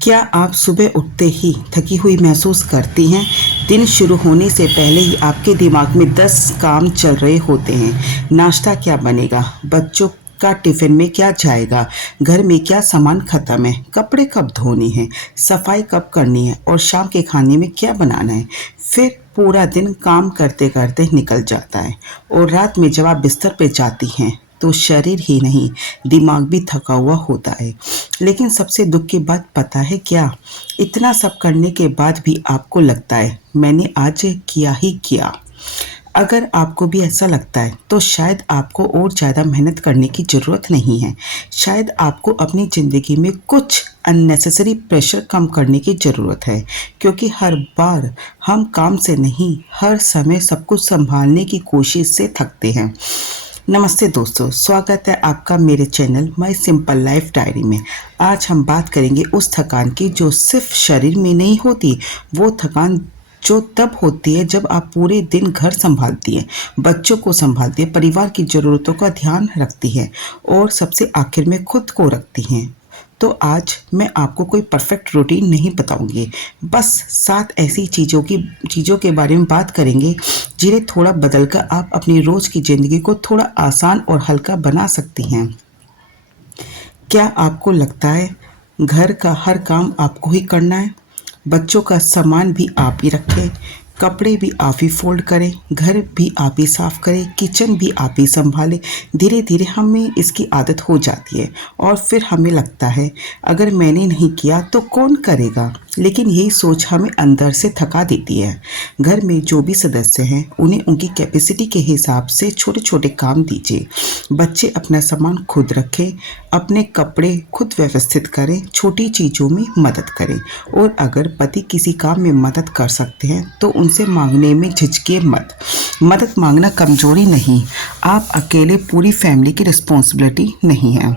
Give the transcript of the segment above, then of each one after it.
क्या आप सुबह उठते ही थकी हुई महसूस करती हैं? दिन शुरू होने से पहले ही आपके दिमाग में 10 काम चल रहे होते हैं। नाश्ता क्या बनेगा? बच्चों का टिफ़िन में क्या जाएगा? घर में क्या सामान ख़त्म है? कपड़े कब धोने हैं? सफाई कब करनी है? और शाम के खाने में क्या बनाना है? फिर पूरा दिन काम करते-करते निकल जाता है और रात में जब आप बिस्तर पे जाती हैं, तो शरीर ही नहीं, दिमाग भी थका हुआ होता है। लेकिन सबसे दुख की बात पता है क्या? इतना सब करने के बाद भी आपको लगता है, मैंने आज किया ही किया। अगर आपको भी ऐसा लगता है, तो शायद आपको और ज़्यादा मेहनत करने की ज़रूरत नहीं है। शायद आपको अपनी ज़िंदगी में कुछ अननेसेसरी प्रेशर कम करने की ज़रूरत है, क्योंकि हर बार हम काम से नहीं, हर समय सब कुछ सँभालने की कोशिश से थकते हैं। नमस्ते दोस्तों, स्वागत है आपका मेरे channel my simple life diary में। आज हम बात करेंगे उस थकान की जो सिर्फ शरीर में नहीं होती, वो थकान जो तब होती है जब आप पूरे दिन घर संभालती हैं, बच्चों को संभालती हैं, परिवार की ज़रूरतों का ध्यान रखती हैं और सबसे आखिर में खुद को रखती हैं। तो आज मैं आपको कोई परफेक्ट रूटीन नहीं बताऊंगी, बस 7 ऐसी चीज़ों के बारे में बात करेंगे जिन्हें थोड़ा बदलकर आप अपनी रोज़ की ज़िंदगी को थोड़ा आसान और हल्का बना सकती हैं। क्या आपको लगता है घर का हर काम आपको ही करना है? बच्चों का सामान भी आप ही रखें, कपड़े भी आप ही फोल्ड करें, घर भी आप ही साफ करें, किचन भी आप ही संभालें। धीरे धीरे हमें इसकी आदत हो जाती है और फिर हमें लगता है अगर मैंने नहीं किया तो कौन करेगा। लेकिन यही सोच हमें अंदर से थका देती है। घर में जो भी सदस्य हैं उन्हें उनकी कैपेसिटी के हिसाब से छोटे छोटे काम दीजिए। बच्चे अपना सामान खुद रखें, अपने कपड़े खुद व्यवस्थित करें, छोटी चीज़ों में मदद करें। और अगर पति किसी काम में मदद कर सकते हैं तो उनसे मांगने में झिझकिए मत। मदद मांगना कमजोरी नहीं, आप अकेले पूरी फैमिली की रिस्पॉन्सिबिलिटी नहीं है।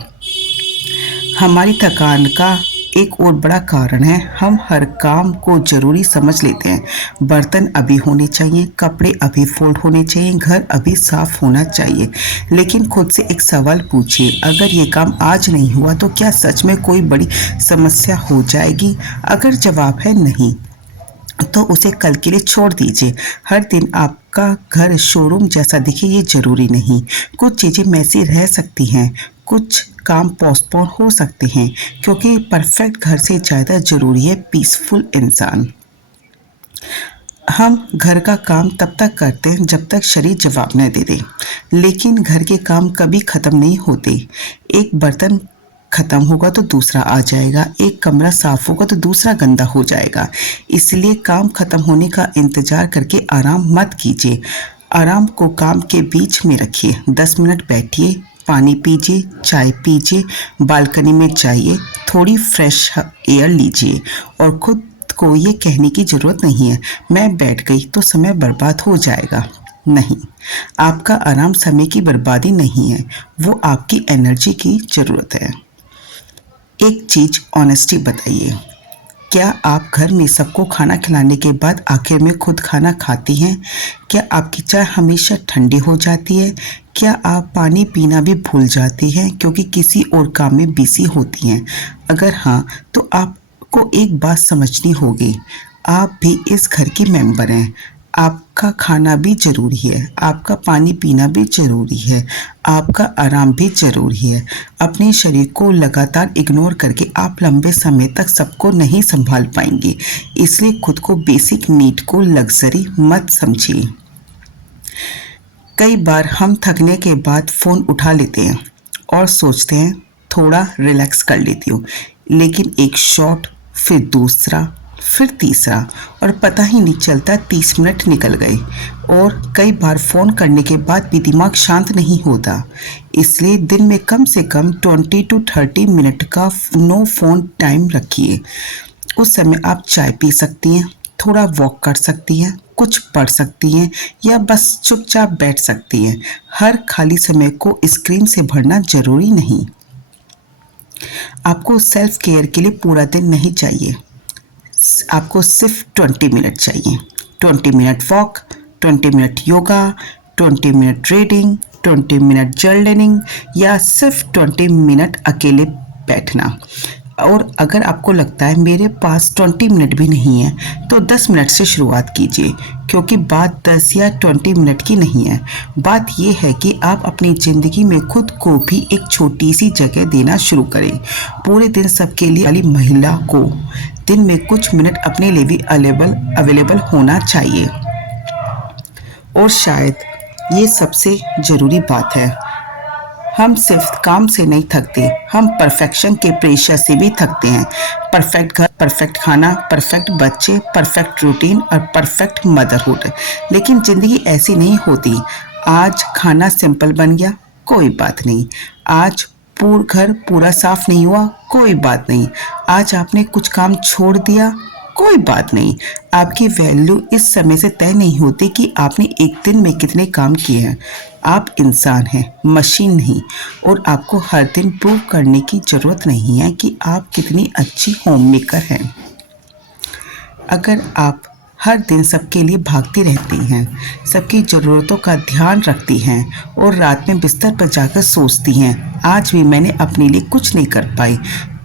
हमारी थकान का एक और बड़ा कारण है, हम हर काम को ज़रूरी समझ लेते हैं। बर्तन अभी होने चाहिए, कपड़े अभी फोल्ड होने चाहिए, घर अभी साफ होना चाहिए। लेकिन खुद से एक सवाल पूछिए, अगर ये काम आज नहीं हुआ तो क्या सच में कोई बड़ी समस्या हो जाएगी? अगर जवाब है नहीं, तो उसे कल के लिए छोड़ दीजिए। हर दिन आपका घर शोरूम जैसा दिखे ये ज़रूरी नहीं। कुछ चीज़ें मैसी रह सकती हैं, कुछ काम पोस्टपोन हो सकते हैं, क्योंकि परफेक्ट घर से ज़्यादा ज़रूरी है पीसफुल इंसान। हम घर का काम तब तक करते हैं जब तक शरीर जवाब न दे दे। लेकिन घर के काम कभी ख़त्म नहीं होते। एक बर्तन खत्म होगा तो दूसरा आ जाएगा, एक कमरा साफ होगा तो दूसरा गंदा हो जाएगा। इसलिए काम खत्म होने का इंतजार करके आराम मत कीजिए। आराम को काम के बीच में रखिए। 10 मिनट बैठिए, पानी पीजिए, चाय पीजिए, बालकनी में जाइए, थोड़ी फ्रेश एयर लीजिए और खुद को ये कहने की ज़रूरत नहीं है, मैं बैठ गई तो समय बर्बाद हो जाएगा। नहीं, आपका आराम समय की बर्बादी नहीं है, वो आपकी एनर्जी की ज़रूरत है। एक चीज़ ऑनेस्टी बताइए, क्या आप घर में सबको खाना खिलाने के बाद आखिर में खुद खाना खाती हैं? क्या आपकी चाय हमेशा ठंडी हो जाती है? क्या आप पानी पीना भी भूल जाती हैं क्योंकि किसी और काम में बिजी होती हैं? अगर हाँ, तो आपको एक बात समझनी होगी, आप भी इस घर की मेंबर हैं। आपका खाना भी ज़रूरी है, आपका पानी पीना भी ज़रूरी है, आपका आराम भी ज़रूरी है। अपने शरीर को लगातार इग्नोर करके आप लंबे समय तक सबको नहीं संभाल पाएंगे। इसलिए खुद को बेसिक नीड को लग्जरी मत समझिए। कई बार हम थकने के बाद फ़ोन उठा लेते हैं और सोचते हैं थोड़ा रिलैक्स कर लेती हूँ, लेकिन एक शॉट, फिर दूसरा, फिर तीसरा और पता ही नहीं चलता 30 मिनट निकल गए। और कई बार फ़ोन करने के बाद भी दिमाग शांत नहीं होता। इसलिए दिन में कम से कम 20 to 30 मिनट का नो फ़ोन टाइम रखिए। उस समय आप चाय पी सकती हैं, थोड़ा वॉक कर सकती हैं, कुछ पढ़ सकती हैं या बस चुपचाप बैठ सकती हैं। हर खाली समय को स्क्रीन से भरना ज़रूरी नहीं। आपको सेल्फ केयर के लिए पूरा दिन नहीं चाहिए, आपको सिर्फ 20 मिनट चाहिए। 20 minute walk, 20 minute yoga, 20 minute reading, 20 minute journaling या सिर्फ 20 मिनट अकेले बैठना। और अगर आपको लगता है मेरे पास 20 मिनट भी नहीं है तो 10 मिनट से शुरुआत कीजिए, क्योंकि बात 10 या 20 मिनट की नहीं है। बात यह है कि आप अपनी ज़िंदगी में खुद को भी एक छोटी सी जगह देना शुरू करें। पूरे दिन सबके लिए वाली महिला को दिन में कुछ मिनट अपने लिए भी अवेलेबल होना चाहिए। और शायद ये सबसे ज़रूरी बात है, हम सिर्फ काम से नहीं थकते, हम परफेक्शन के प्रेशर से भी थकते हैं। परफेक्ट घर, परफेक्ट खाना, परफेक्ट बच्चे, परफेक्ट रूटीन और परफेक्ट मदरहुड। लेकिन ज़िंदगी ऐसी नहीं होती। आज खाना सिंपल बन गया, कोई बात नहीं। आज घर पूरा साफ नहीं हुआ, कोई बात नहीं। आज आपने कुछ काम छोड़ दिया, कोई बात नहीं। आपकी वैल्यू इस समय से तय नहीं होती कि आपने एक दिन में कितने काम किए हैं। आप इंसान हैं, मशीन नहीं। और आपको हर दिन प्रूव करने की ज़रूरत नहीं है कि आप कितनी अच्छी होम मेकर हैं। अगर आप हर दिन सबके लिए भागती रहती हैं, सबकी ज़रूरतों का ध्यान रखती हैं और रात में बिस्तर पर जाकर सोचती हैं, आज भी मैंने अपने लिए कुछ नहीं कर पाई,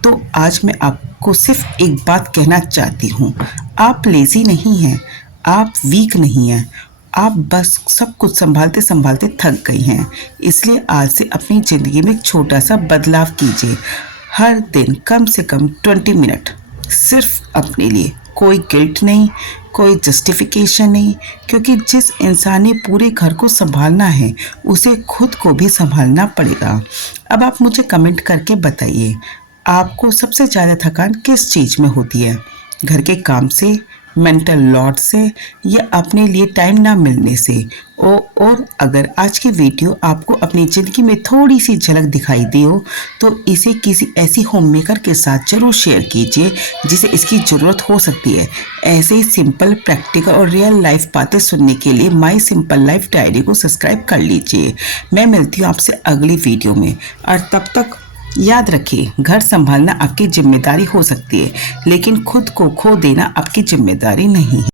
तो आज मैं आपको सिर्फ एक बात कहना चाहती हूँ। आप लेज़ी नहीं हैं, आप वीक नहीं हैं, आप बस सब कुछ संभालते संभालते थक गई हैं। इसलिए आज से अपनी ज़िंदगी में एक छोटा सा बदलाव कीजिए। हर दिन कम से कम 20 मिनट सिर्फ अपने लिए। कोई गिल्ट नहीं, कोई जस्टिफिकेशन नहीं, क्योंकि जिस इंसान ने पूरे घर को संभालना है उसे खुद को भी संभालना पड़ेगा। अब आप मुझे कमेंट करके बताइए, आपको सबसे ज़्यादा थकान किस चीज़ में होती है? घर के काम से, मेंटल लोड से, या अपने लिए टाइम ना मिलने से? और अगर आज की वीडियो आपको अपनी ज़िंदगी में थोड़ी सी झलक दिखाई दी हो तो इसे किसी ऐसी होम मेकर के साथ ज़रूर शेयर कीजिए जिसे इसकी ज़रूरत हो सकती है। ऐसे ही सिंपल, प्रैक्टिकल और रियल लाइफ बातें सुनने के लिए माई सिंपल लाइफ डायरी को सब्सक्राइब कर लीजिए। मैं मिलती हूँ आपसे अगली वीडियो में, और तब तक याद रखिए, घर संभालना आपकी जिम्मेदारी हो सकती है, लेकिन खुद को खो देना आपकी जिम्मेदारी नहीं है।